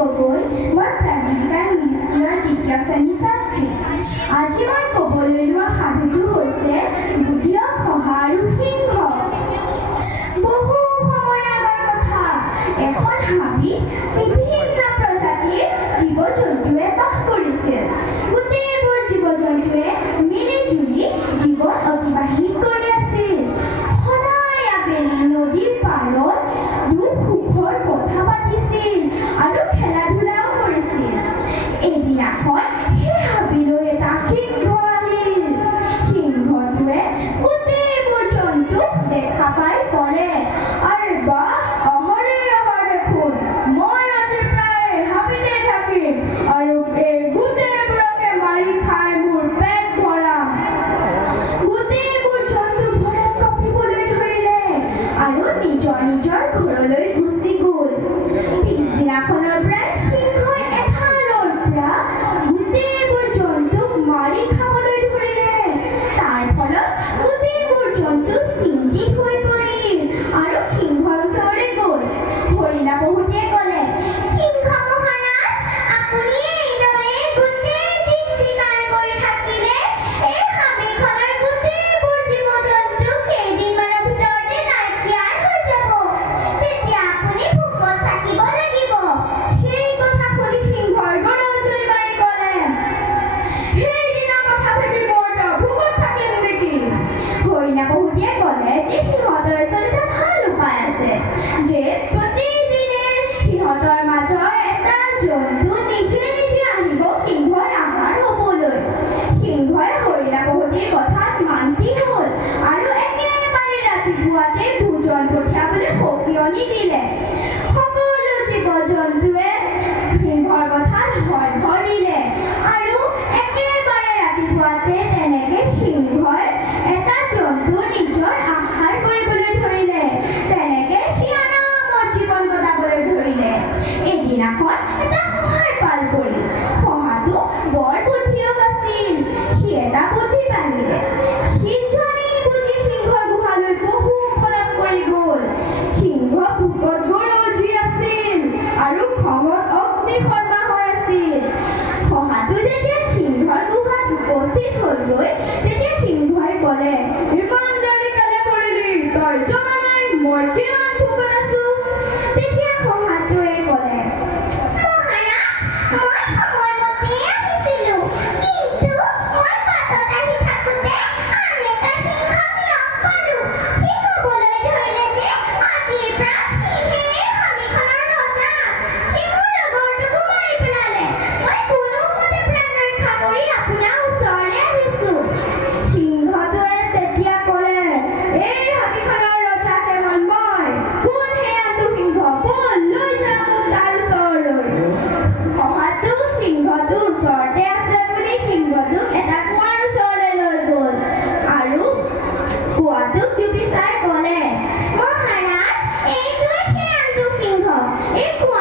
গগৈ মই প্ৰাঞ্জিকা স্কুলৰ তৃতীয় শ্ৰেণীৰ ছাত্ৰী। আজি মই ক'বলৈ লোৱা সাধুটো হৈছে বুধিয়ক শহা আৰু সিংহ। বহু সময় আগৰ কথা। এখন হাবিত বিভিন্ন প্ৰজাতিৰ জীৱ-জন্তুৱে বাস কৰিছিল। গোটেইবোৰ জীৱ-জন্তুৱে মিলি-জুলি জীৱন অতিবাহিত কৰি আছিল। সদায় আবেলি নদীৰ পাৰত দুখ-সুখৰ কথা পাতিছিল আৰু খেলা-ধূলাও কৰিছিল। এদিনাখন সেই হাবিলৈ এটা সিংহ আহিল। সিংহটোৱে গোটেইবোৰ জন্তুক দেখা পাই ক'লে, "আৰে বাহ, অহৰে অহৰ দেখোন। মই আজি প্ৰায় হাবিতে থাকিম আৰু এই গোটেইবোৰকে মাৰি খাই মোৰ পেট ভৰাম।" গোটেইবোৰ জন্তু ভয়ত কঁপিবলৈ ধৰিলে আৰু নিজৰ নিজৰ ঘৰলৈ গুচি গ'ল। পিছদিনাখনৰ পৰাই সিংহই এফালৰ পৰা গোটেইবোৰ জন্তুক মাৰি খাবলৈ ধৰিলে। তাৰ ফলত গোটেইবোৰ জন্তু চিন্তিত হৈ পৰিল আৰু সিংহৰ ওচৰলৈ গ'ল। হৰিণা পহুটিয়ে ক'লে, "সিংহ মহাৰাজ, আপুনি এইদৰে গোটেই দিন চিকাৰ কৰি থাকিলে এই হাবিখনৰ গোটেইবোৰ জীৱ-জন্তু কেইদিনমানৰ ভিতৰতে নাইকিয়াই হৈ যাব। তেতিয়া আপুনি ভোকত থাকিব লাগিব।" সেই কথা শুনি সিংহই গৰজি মাৰি ক'লে, "সেইদিনাৰ কথা ভাবি মই ভোকত থাকিম নেকি?" হৰিণা পহুটিয়ে ক'লে যে সিহঁতৰ ওচৰত এটা ভাল উপায় আছে, যে প্ৰতিদিনে সিহঁতৰ মাজৰ এটা জন্তু নিজে নিজে আহিব সিংহৰ আহাৰ হ'বলৈ। সিংহই হৰিণা পহুটিৰ কথাত মান্তি হ'ল আৰু একেবাৰে ৰাতিপুৱাতে ভোজন পঠিয়াবলৈ সকিয়নি দিলে। সকলো জীৱ-জন্তুৱে সিংহৰ কথাত ধৰিলে আৰু একেবাৰে ৰাতিপুৱাতে তেনেকে সিংহই এটা জন্তু নিজৰ আহাৰ কৰিবলৈ ধৰিলে। তেনেকে সি আৰামত জীৱন কটাবলৈ ধৰিলে। এদিনাখন এটা শহাৰ পাল পৰিল। শহাটো বৰ বুদ্ধিয়ক আছিল। সি এটা বুদ্ধি বান্ধিলে। সি জানি বুজি সিংহৰ গুহালৈ বহু পলম কৰি গ'ল। সিংহ ভোকত গৰজি আছিল আৰু খঙত অগ্নিশৰ্মা হৈ আছিল। শহাটো যেতিয়া সিংহৰ গুহাত উপস্থিত হ'লগৈ, তেতিয়া সিংহই ক'লে, "ইমান দেৰি কেলে কৰিলি? তই জনা নাই মই কিমান ভোকত আছো?" তেতিয়া শহাটোৱে ক'লে, "মহাৰাজ, মই সময়মতে আহিছিলো, কিন্তু মই বাটত আহি থাকোতে আন এটা সিংহক লগ পালো। সি ক'বলৈ ধৰিলে যে আজিৰ পৰা সিহে হাবিখনৰ ৰজা। সি মোৰ লগৰটোকো মাৰি পেলালে। মই কোনোমতে প্ৰাণ ৰক্ষা কৰি আপোনাৰ ওচৰলৈ আহিছো।" সিংহটোৱে তেতিয়া ক'লে, "এই হাবিখনৰ ৰজা কেৱল মই। কোন সেই আনটো সিংহ? বল, লৈ যা মোক তাৰ ওচৰলৈ।" শহাটো সিংহটো ওচৰতে আছে বুলি সিংহটোক এটা কুঁৱাৰ ওচৰলৈ লৈ গ'ল আৰু কুঁৱাটোক জুপি চাই ক'লে, "মহাৰাজ, এইটোৱে সেই আনটো সিংহ। এই কুঁৱা